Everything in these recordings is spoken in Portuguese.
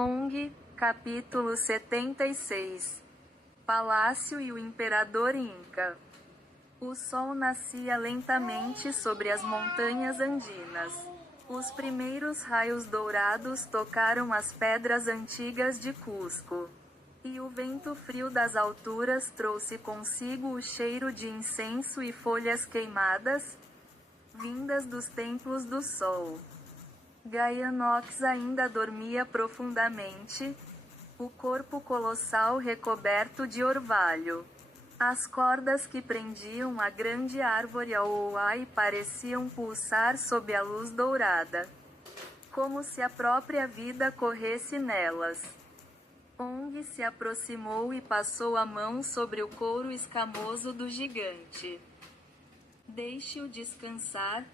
ONG, capítulo 76. Palácio e o Imperador Inca. O sol nascia lentamente sobre as montanhas andinas. Os primeiros raios dourados tocaram as pedras antigas de Cusco. E o vento frio das alturas trouxe consigo o cheiro de incenso e folhas queimadas, vindas dos templos do sol. Gaianox ainda dormia profundamente, o corpo colossal recoberto de orvalho. As cordas que prendiam a grande árvore ao Ouai pareciam pulsar sob a luz dourada, como se a própria vida corresse nelas. Ong se aproximou e passou a mão sobre o couro escamoso do gigante. Deixe-o descansar,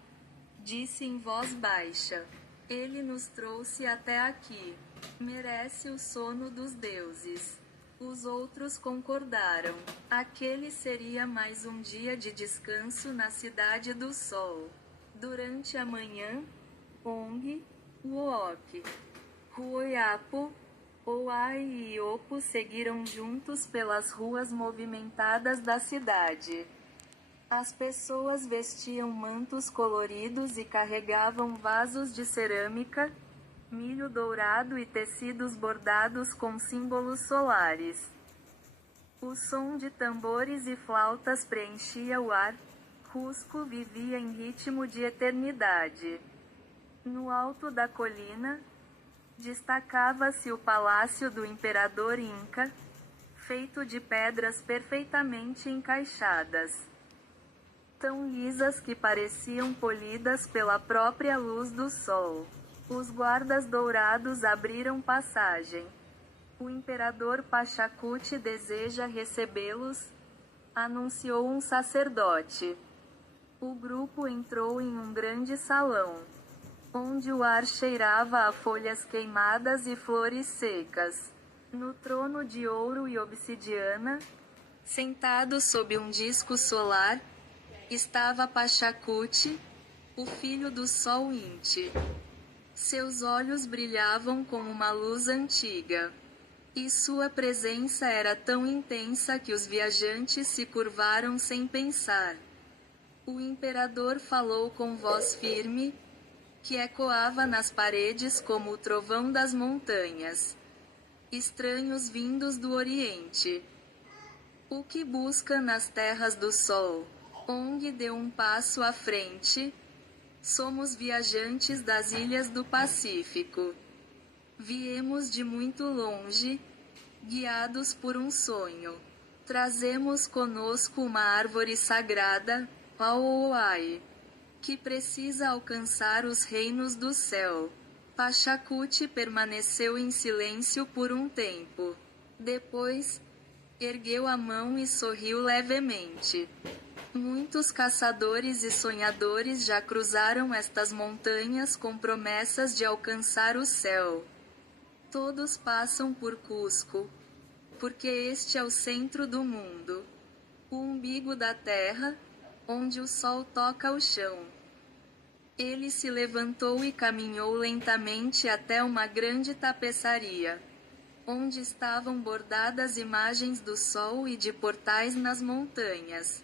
disse em voz baixa. Ele nos trouxe até aqui. Merece o sono dos deuses. Os outros concordaram. Aquele seria mais um dia de descanso na Cidade do Sol. Durante a manhã, Ong, Uok, Huoyapo, Ouai e Iopo seguiram juntos pelas ruas movimentadas da cidade. As pessoas vestiam mantos coloridos e carregavam vasos de cerâmica, milho dourado e tecidos bordados com símbolos solares. O som de tambores e flautas preenchia o ar. Cusco vivia em ritmo de eternidade. No alto da colina, destacava-se o palácio do imperador Inca, feito de pedras perfeitamente encaixadas, tão lisas que pareciam polidas pela própria luz do sol. Os guardas dourados abriram passagem. O imperador Pachacuti deseja recebê-los, anunciou um sacerdote. O grupo entrou em um grande salão, onde o ar cheirava a folhas queimadas e flores secas. No trono de ouro e obsidiana, sentado sob um disco solar, estava Pachacuti, o filho do sol Inti. Seus olhos brilhavam com uma luz antiga. E sua presença era tão intensa que os viajantes se curvaram sem pensar. O imperador falou com voz firme, que ecoava nas paredes como o trovão das montanhas. Estranhos vindos do Oriente. O que busca nas terras do sol? Ong deu um passo à frente. Somos viajantes das ilhas do Pacífico. Viemos de muito longe, guiados por um sonho. Trazemos conosco uma árvore sagrada, Auoai, que precisa alcançar os reinos do céu. Pachacuti permaneceu em silêncio por um tempo. Depois, ergueu a mão e sorriu levemente. Muitos caçadores e sonhadores já cruzaram estas montanhas com promessas de alcançar o céu. Todos passam por Cusco, porque este é o centro do mundo, o umbigo da terra, onde o sol toca o chão. Ele se levantou e caminhou lentamente até uma grande tapeçaria, onde estavam bordadas imagens do sol e de portais nas montanhas.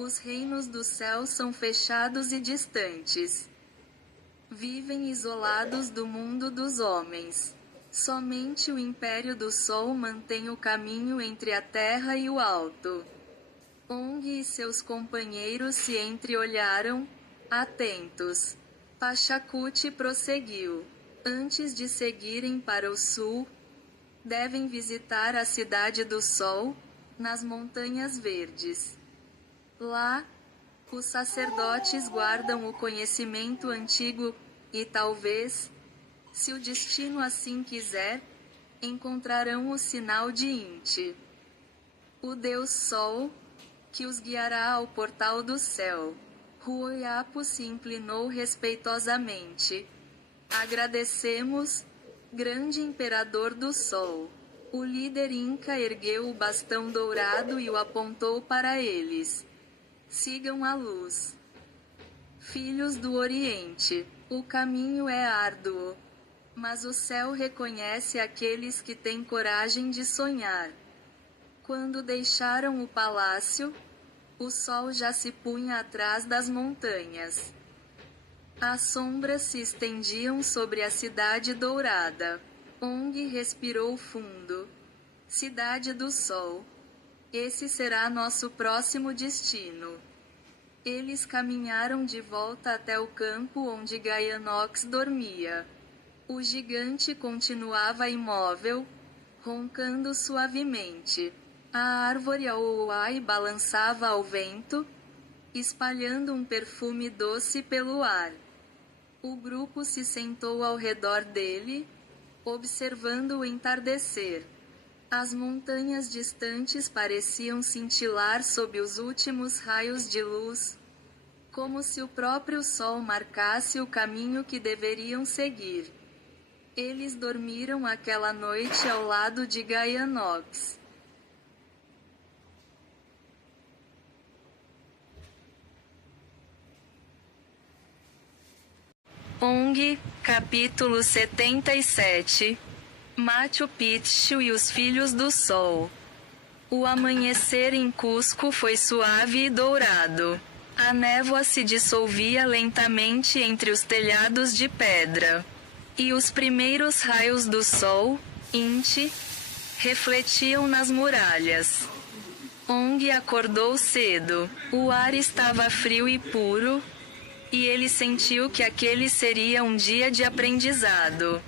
Os reinos do céu são fechados e distantes. Vivem isolados do mundo dos homens. Somente o Império do Sol mantém o caminho entre a terra e o alto. Ong e seus companheiros se entreolharam, atentos. Pachacuti prosseguiu. Antes de seguirem para o sul, devem visitar a Cidade do Sol, nas Montanhas Verdes. Lá, os sacerdotes guardam o conhecimento antigo, e talvez, se o destino assim quiser, encontrarão o sinal de Inti, o Deus Sol, que os guiará ao portal do céu. Huoyapo se inclinou respeitosamente. Agradecemos, grande imperador do sol. O líder Inca ergueu o bastão dourado e o apontou para eles. Sigam a luz. Filhos do Oriente, o caminho é árduo, Mas o céu reconhece aqueles que têm coragem de sonhar. Quando deixaram o palácio, o sol já se punha atrás das montanhas. As sombras se estendiam sobre a cidade dourada. Ong respirou fundo. Cidade do Sol. Esse será nosso próximo destino. Eles caminharam de volta até o campo onde Gaianox dormia. O gigante continuava imóvel, roncando suavemente. A árvore Aouai balançava ao vento, espalhando um perfume doce pelo ar. O grupo se sentou ao redor dele, observando o entardecer. As montanhas distantes pareciam cintilar sob os últimos raios de luz, como se o próprio sol marcasse o caminho que deveriam seguir. Eles dormiram aquela noite ao lado de Gaianox. Ong, capítulo 77. Machu Picchu e os Filhos do Sol. O amanhecer em Cusco foi suave e dourado. A névoa se dissolvia lentamente entre os telhados de pedra. E os primeiros raios do sol, Inti, refletiam nas muralhas. Ong acordou cedo. O ar estava frio e puro, e ele sentiu que aquele seria um dia de aprendizado.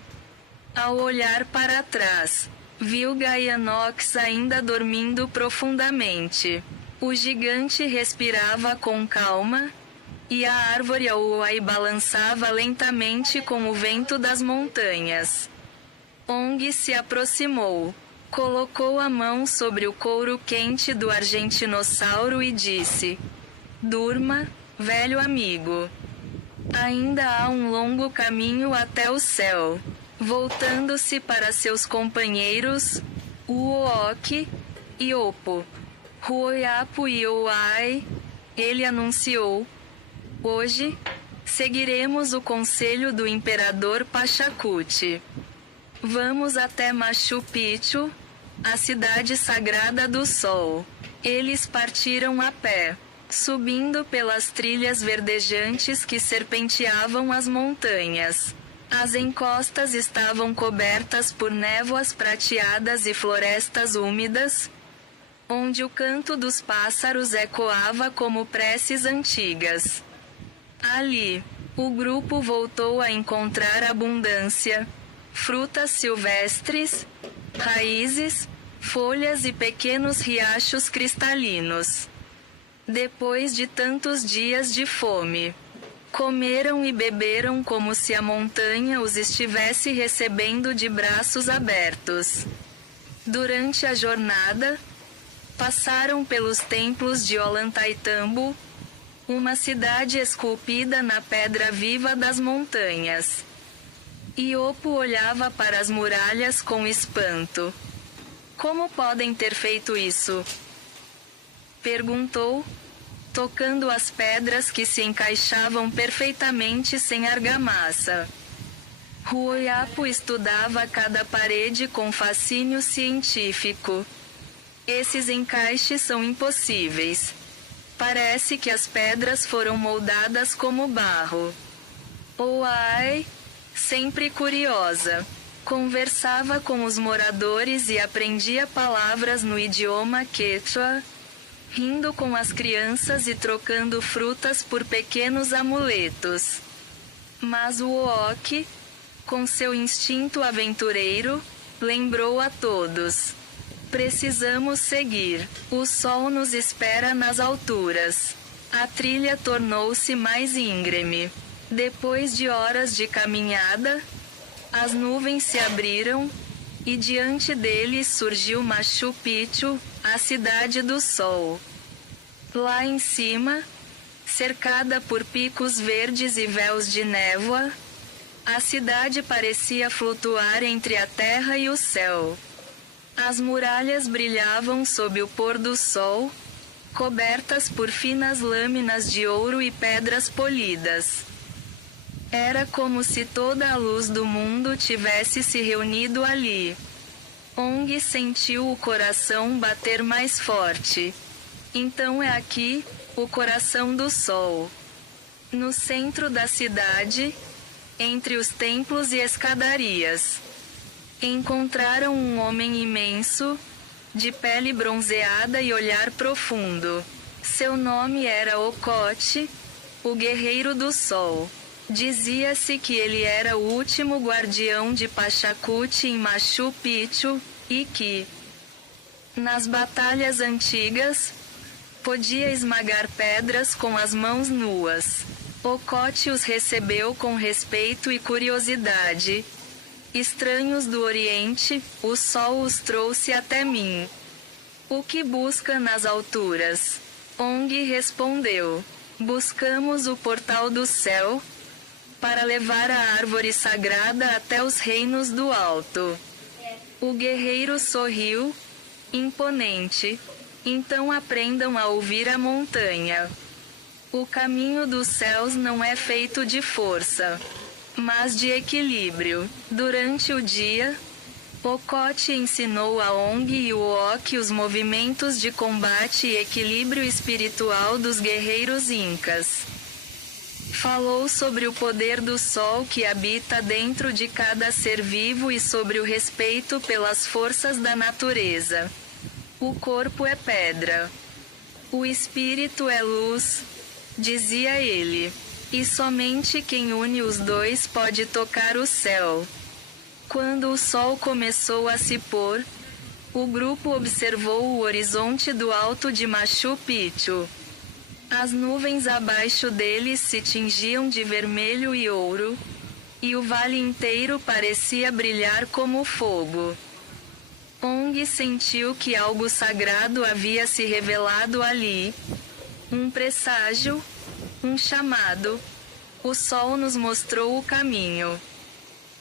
Ao olhar para trás, viu Gaianox ainda dormindo profundamente. O gigante respirava com calma, e a árvore Aouai balançava lentamente com o vento das montanhas. Ong se aproximou, colocou a mão sobre o couro quente do argentinossauro e disse: "Durma, velho amigo. Ainda há um longo caminho até o céu." Voltando-se para seus companheiros, Uooki e Opo, Huoyapo e Ouai, ele anunciou: "Hoje, seguiremos o conselho do imperador Pachacuti. Vamos até Machu Picchu, a cidade sagrada do sol." Eles partiram a pé, subindo pelas trilhas verdejantes que serpenteavam as montanhas. As encostas estavam cobertas por névoas prateadas e florestas úmidas, onde o canto dos pássaros ecoava como preces antigas. Ali, o grupo voltou a encontrar abundância, frutas silvestres, raízes, folhas e pequenos riachos cristalinos. Depois de tantos dias de fome, comeram e beberam como se a montanha os estivesse recebendo de braços abertos. Durante a jornada, passaram pelos templos de Ollantaytambo, uma cidade esculpida na pedra viva das montanhas. Iopo olhava para as muralhas com espanto. "Como podem ter feito isso?" perguntou, tocando as pedras que se encaixavam perfeitamente sem argamassa. Huoyapo estudava cada parede com fascínio científico. "Esses encaixes são impossíveis. Parece que as pedras foram moldadas como barro." Ouai, sempre curiosa, conversava com os moradores e aprendia palavras no idioma Quechua, rindo com as crianças e trocando frutas por pequenos amuletos. Mas o Uooki, com seu instinto aventureiro, lembrou a todos: "Precisamos seguir. O sol nos espera nas alturas." A trilha tornou-se mais íngreme. Depois de horas de caminhada, as nuvens se abriram, e diante deles surgiu Machu Picchu, a cidade do sol. Lá em cima, cercada por picos verdes e véus de névoa, a cidade parecia flutuar entre a terra e o céu. As muralhas brilhavam sob o pôr do sol, cobertas por finas lâminas de ouro e pedras polidas. Era como se toda a luz do mundo tivesse se reunido ali. Ong sentiu o coração bater mais forte. Então é aqui, o coração do sol. No centro da cidade, entre os templos e escadarias. Encontraram um homem imenso, de pele bronzeada e olhar profundo. Seu nome era Okote, o guerreiro do sol. Dizia-se que ele era o último guardião de Pachacuti em Machu Picchu, e que, nas batalhas antigas, podia esmagar pedras com as mãos nuas. Okote os recebeu com respeito e curiosidade. Estranhos do Oriente, o sol os trouxe até mim. O que busca nas alturas? Ong respondeu: buscamos o portal do céu, para levar a árvore sagrada até os reinos do alto. O guerreiro sorriu, imponente. Então aprendam a ouvir a montanha. O caminho dos céus não é feito de força, mas de equilíbrio. Durante o dia, Okote ensinou a Ong e o Ok os movimentos de combate e equilíbrio espiritual dos guerreiros incas. Falou sobre o poder do sol que habita dentro de cada ser vivo e sobre o respeito pelas forças da natureza. O corpo é pedra. O espírito é luz, dizia ele. E somente quem une os dois pode tocar o céu. Quando o sol começou a se pôr, o grupo observou o horizonte do alto de Machu Picchu. As nuvens abaixo deles se tingiam de vermelho e ouro, e o vale inteiro parecia brilhar como fogo. Ong sentiu que algo sagrado havia se revelado ali. Um presságio, um chamado. O sol nos mostrou o caminho.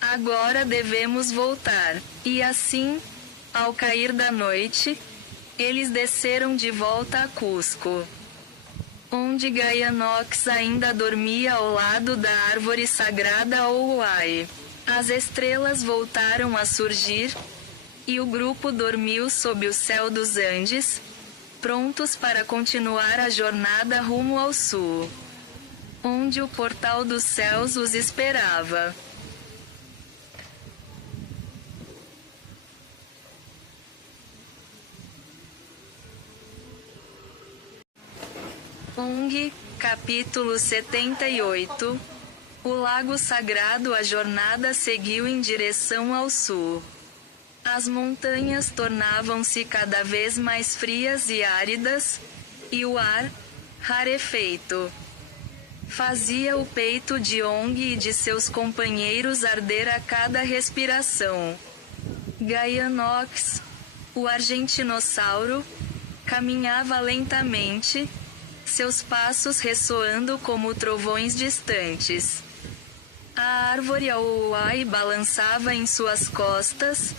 Agora devemos voltar. E assim, ao cair da noite, eles desceram de volta a Cusco, onde Gaianox ainda dormia ao lado da árvore sagrada Ouai. As estrelas voltaram a surgir, e o grupo dormiu sob o céu dos Andes, prontos para continuar a jornada rumo ao sul, onde o portal dos céus os esperava. Ong, capítulo 78. O Lago Sagrado. A jornada seguiu em direção ao sul. As montanhas tornavam-se cada vez mais frias e áridas, e o ar, rarefeito, fazia o peito de Ong e de seus companheiros arder a cada respiração. Gaianox, o argentinossauro, caminhava lentamente, seus passos ressoando como trovões distantes. A árvore Ouai balançava em suas costas,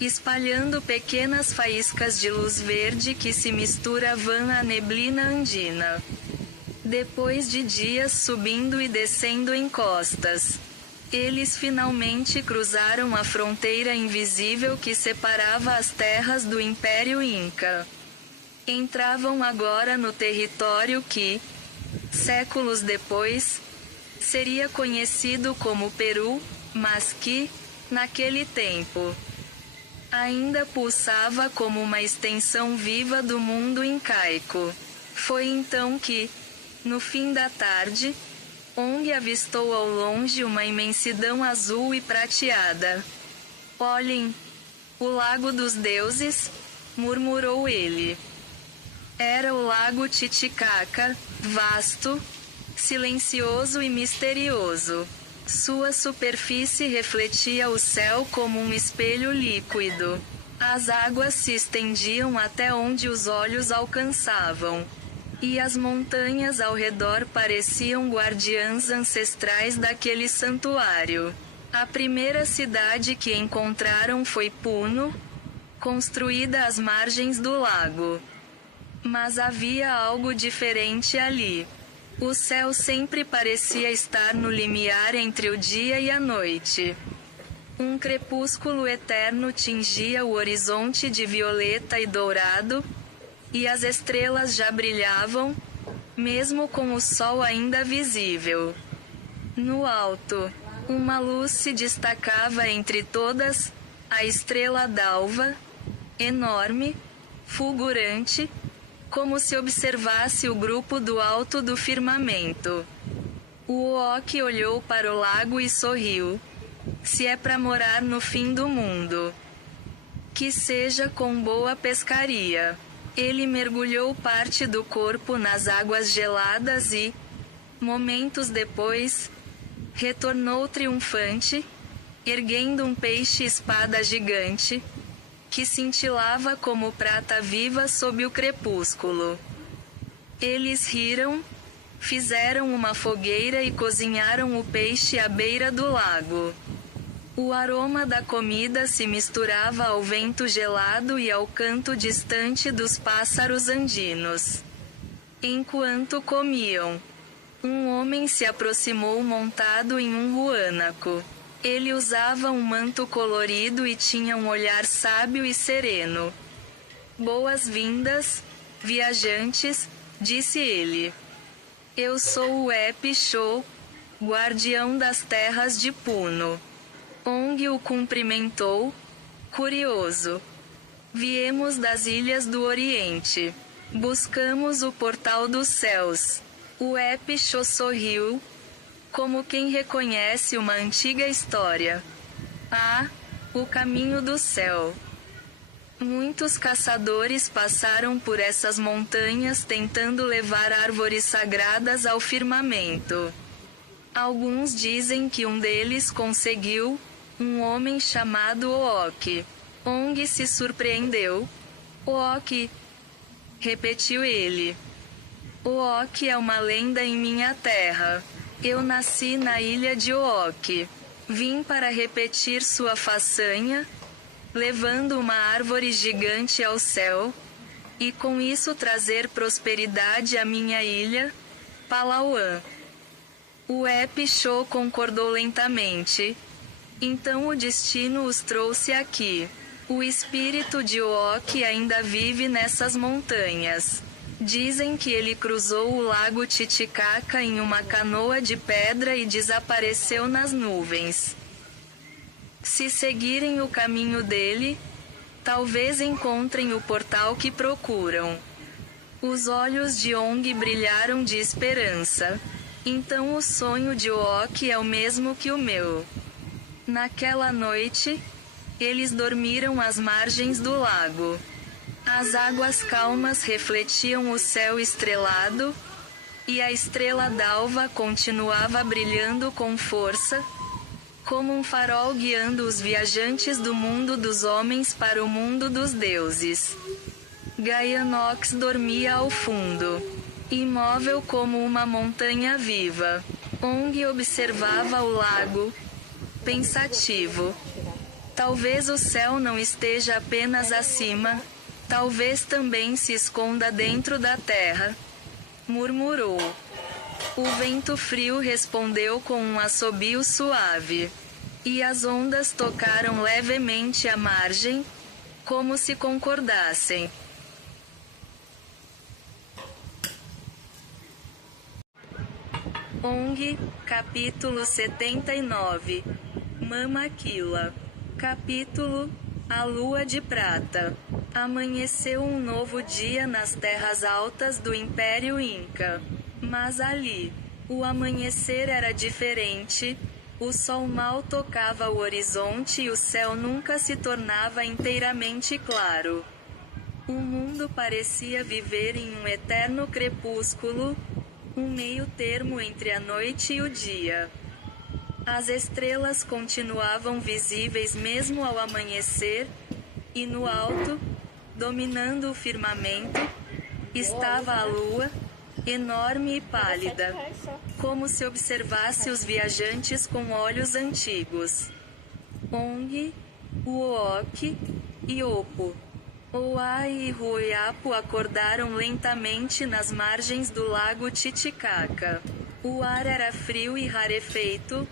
espalhando pequenas faíscas de luz verde que se misturavam à neblina andina. Depois de dias subindo e descendo encostas, eles finalmente cruzaram a fronteira invisível que separava as terras do Império Inca. Entravam agora no território que, séculos depois, seria conhecido como Peru, mas que, naquele tempo, ainda pulsava como uma extensão viva do mundo incaico. Foi então que, no fim da tarde, Ong avistou ao longe uma imensidão azul e prateada. Olhem, o Lago dos Deuses, murmurou ele. Era o Lago Titicaca, vasto, silencioso e misterioso. Sua superfície refletia o céu como um espelho líquido. As águas se estendiam até onde os olhos alcançavam. E as montanhas ao redor pareciam guardiãs ancestrais daquele santuário. A primeira cidade que encontraram foi Puno, construída às margens do lago. Mas havia algo diferente ali. O céu sempre parecia estar no limiar entre o dia e a noite. Um crepúsculo eterno tingia o horizonte de violeta e dourado, e as estrelas já brilhavam, mesmo com o sol ainda visível. No alto, uma luz se destacava entre todas, a estrela d'alva, enorme, fulgurante, como se observasse o grupo do alto do firmamento. O Oak olhou para o lago e sorriu. Se é para morar no fim do mundo, que seja com boa pescaria. Ele mergulhou parte do corpo nas águas geladas e, momentos depois, retornou triunfante, erguendo um peixe-espada gigante, que cintilava como prata viva sob o crepúsculo. Eles riram, fizeram uma fogueira e cozinharam o peixe à beira do lago. O aroma da comida se misturava ao vento gelado e ao canto distante dos pássaros andinos. Enquanto comiam, um homem se aproximou montado em um guânaco. Ele usava um manto colorido e tinha um olhar sábio e sereno. Boas-vindas, viajantes, disse ele. Eu sou o Ep-Show, guardião das terras de Puno. Ong o cumprimentou, curioso. Viemos das ilhas do Oriente. Buscamos o portal dos céus. O Ep-Show sorriu, como quem reconhece uma antiga história. Ah, o caminho do céu. Muitos caçadores passaram por essas montanhas tentando levar árvores sagradas ao firmamento. Alguns dizem que um deles conseguiu, um homem chamado Ook. Ong se surpreendeu. Ook, repetiu ele. Ook é uma lenda em minha terra. Eu nasci na ilha de Ook. Vim para repetir sua façanha, levando uma árvore gigante ao céu, e com isso trazer prosperidade à minha ilha, Palauan. O Ep-Show concordou lentamente. Então o destino os trouxe aqui. O espírito de Ook ainda vive nessas montanhas. Dizem que ele cruzou o lago Titicaca em uma canoa de pedra e desapareceu nas nuvens. Se seguirem o caminho dele, talvez encontrem o portal que procuram. Os olhos de Ong brilharam de esperança. Então o sonho de Ook é o mesmo que o meu. Naquela noite, eles dormiram às margens do lago. As águas calmas refletiam o céu estrelado, e a estrela d'alva continuava brilhando com força, como um farol guiando os viajantes do mundo dos homens para o mundo dos deuses. Gaianox dormia ao fundo, imóvel como uma montanha viva. Ong observava o lago, pensativo. Talvez o céu não esteja apenas acima, talvez também se esconda dentro da terra, murmurou. O vento frio respondeu com um assobio suave. E as ondas tocaram levemente a margem, como se concordassem. Ong, capítulo 79. Mamaquila. Capítulo: A Lua de Prata. Amanheceu um novo dia nas terras altas do Império Inca. Mas ali, o amanhecer era diferente, o sol mal tocava o horizonte e o céu nunca se tornava inteiramente claro. O mundo parecia viver em um eterno crepúsculo, um meio termo entre a noite e o dia. As estrelas continuavam visíveis mesmo ao amanhecer, e no alto, dominando o firmamento, estava a lua, enorme e pálida, como se observasse os viajantes com olhos antigos. Ong, Uook e Opo. Oá e Ruiapo acordaram lentamente nas margens do lago Titicaca. O ar era frio e rarefeito.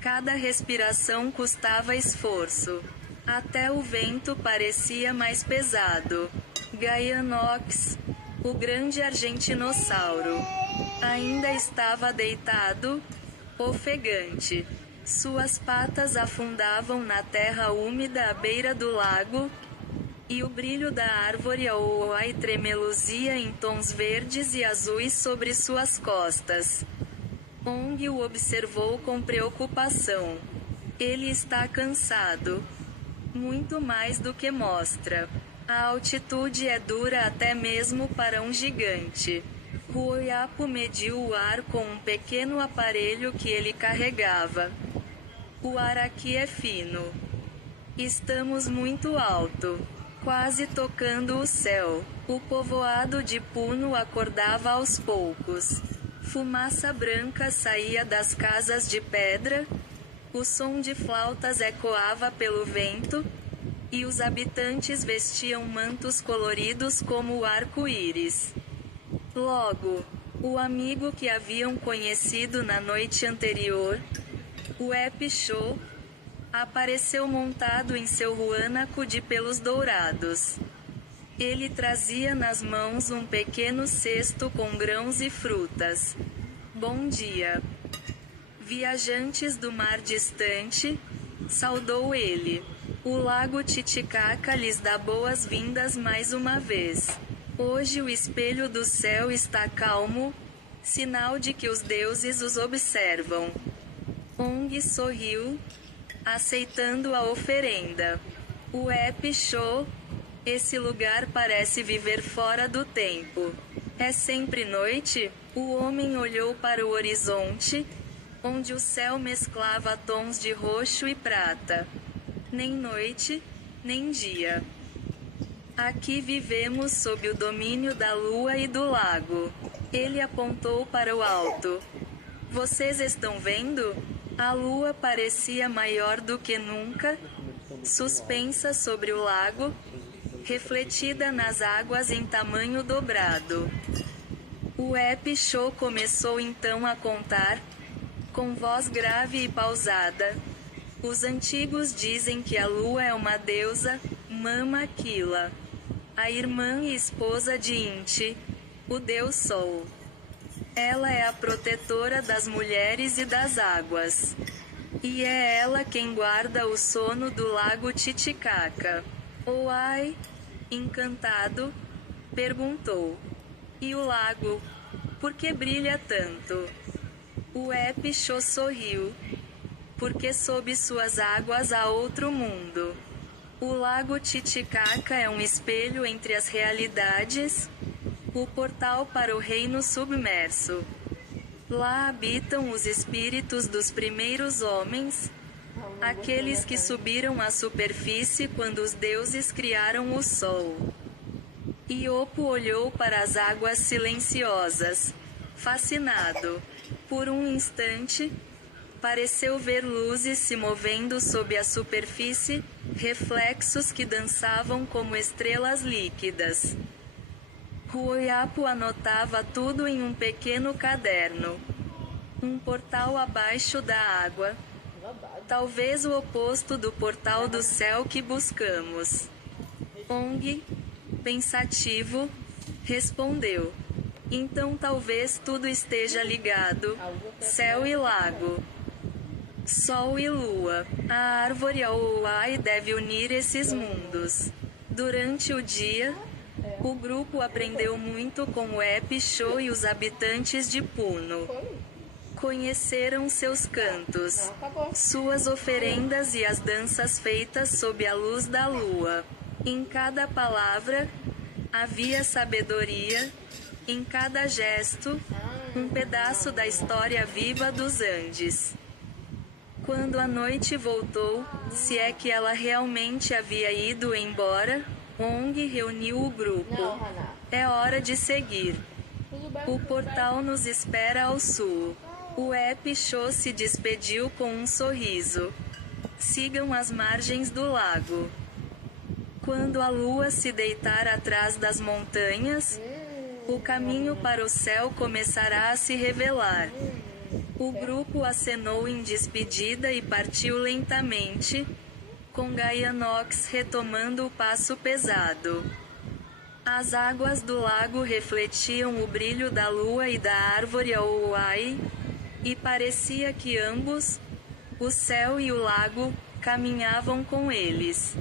Cada respiração custava esforço. Até o vento parecia mais pesado. Gaianox, o grande argentinossauro, ainda estava deitado, ofegante. Suas patas afundavam na terra úmida à beira do lago, e o brilho da árvore Aoai tremeluzia em tons verdes e azuis sobre suas costas. Ong o observou com preocupação. Ele está cansado. Muito mais do que mostra. A altitude é dura até mesmo para um gigante. Ruiapo mediu o ar com um pequeno aparelho que ele carregava. O ar aqui é fino. Estamos muito alto. Quase tocando o céu. O povoado de Puno acordava aos poucos. Fumaça branca saía das casas de pedra. O som de flautas ecoava pelo vento. E os habitantes vestiam mantos coloridos como o arco-íris. Logo, o amigo que haviam conhecido na noite anterior, o Epichô, apareceu montado em seu ruanaco de pelos dourados. Ele trazia nas mãos um pequeno cesto com grãos e frutas. Bom dia, viajantes do mar distante, saudou ele. O lago Titicaca lhes dá boas-vindas mais uma vez. Hoje o espelho do céu está calmo, sinal de que os deuses os observam. Ong sorriu, aceitando a oferenda. O Epichô, esse lugar parece viver fora do tempo. É sempre noite? O homem olhou para o horizonte, onde o céu mesclava tons de roxo e prata. Nem noite, nem dia. Aqui vivemos sob o domínio da lua e do lago. Ele apontou para o alto. Vocês estão vendo? A lua parecia maior do que nunca, suspensa sobre o lago, refletida nas águas em tamanho dobrado. O Epichô começou então a contar, com voz grave e pausada. Os antigos dizem que a lua é uma deusa, Mama Kila, a irmã e esposa de Inti, o deus Sol. Ela é a protetora das mulheres e das águas. E é ela quem guarda o sono do lago Titicaca. Oai, encantado, perguntou. E o lago, por que brilha tanto? O Epichô sorriu. Porque sob suas águas há outro mundo. O lago Titicaca é um espelho entre as realidades, o portal para o reino submerso. Lá habitam os espíritos dos primeiros homens, aqueles que subiram à superfície quando os deuses criaram o sol. Iopo olhou para as águas silenciosas, fascinado. Por um instante, pareceu ver luzes se movendo sob a superfície, reflexos que dançavam como estrelas líquidas. Ruiapo anotava tudo em um pequeno caderno. Um portal abaixo da água. Talvez o oposto do portal do céu que buscamos. Ong, pensativo, respondeu. Então talvez tudo esteja ligado. Céu e lago. Sol e lua. A árvore Aoai deve unir esses mundos. Durante o dia, o grupo aprendeu muito com o Epichô e os habitantes de Puno. Conheceram seus cantos, suas oferendas e as danças feitas sob a luz da lua. Em cada palavra, havia sabedoria, em cada gesto, um pedaço da história viva dos Andes. Quando a noite voltou, se é que ela realmente havia ido embora, Ong reuniu o grupo. É hora de seguir. O portal nos espera ao sul. O Epichô se despediu com um sorriso. Sigam as margens do lago. Quando a lua se deitar atrás das montanhas, o caminho para o céu começará a se revelar. O grupo acenou em despedida e partiu lentamente, com Gaia Nox retomando o passo pesado. As águas do lago refletiam o brilho da lua e da árvore Auai, e parecia que ambos, o céu e o lago, caminhavam com eles.